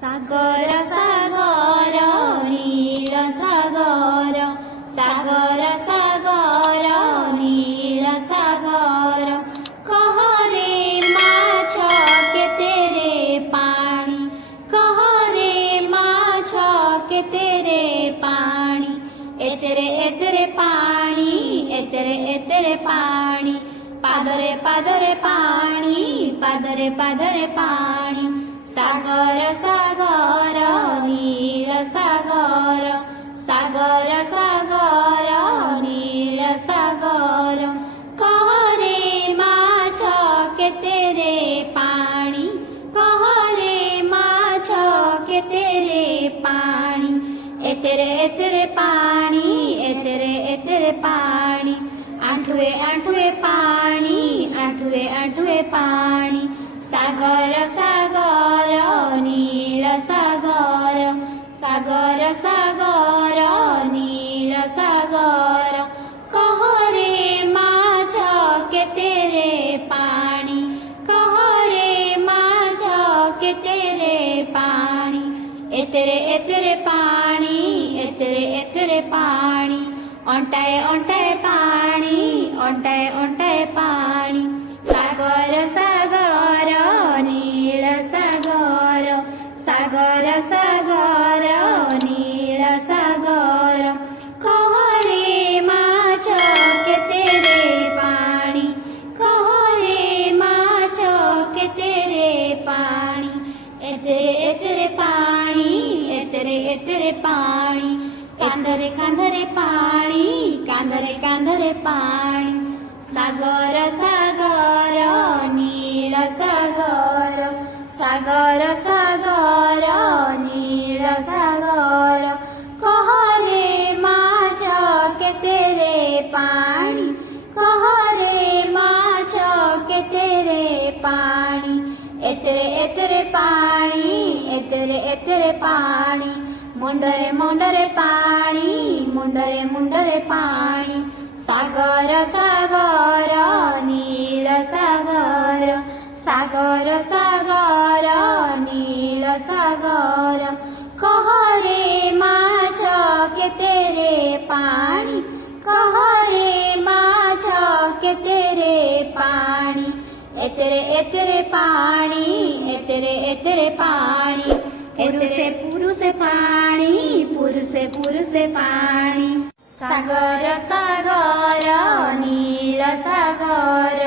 सागर सागर नील सागर सागर सागर नील सागर कह रे माछ केते रे पानी कह रे माछ केते रे पानी एतरे एतरे पानी एतरे एतरे पानी पादरे पादरे पानी पादरे पादरे पानी सागर सागर नील सागर सागर सागर नील सागर कह रे माछ केते रे पानी कह रे माछ केते रे पानी एतरे एतरे पानी एतरे एतरे पानी आंठुए आंठुए पानी आंठुए आंठुए पानी सागर सागर नील सागर सागर सागर नील सागर कह रे माछ केते रे पानी कह रे माछ केते रे पानी एतरे एतरे पानी एतरे एतरे पानी अंटाए अंटाए पानी अंटाए अंटाए पानी सागर सागर नील सागर सागर सागर नील सागर कह रे माछ केते रे पानी कह रे माछ केते रे पानी एतरे एतरे पानी एतरे एतरे पानी कांधरे कांधरे पानी कांधरे कांधरे पानी सागर सागर नील सागर सागर सागर नील सागर कह रे माछ केते रे पानी कह रे माछ केते रे पानी एतरे एतरे पानी एतरे एतरे पानी मुंडरे मुंडरे पानी मुंडरे मुंडरे पानी सागर सागर नील सागर सागर सागर नील सागर कह रे माछ केते रे पानी कह रे माछ केते रे पानी एतरे एतरे पानी एतरे एतरे पानी पुरुषे पुरुषे पानी पुरुषे पुरुषे पानी सागर सागर नील सागर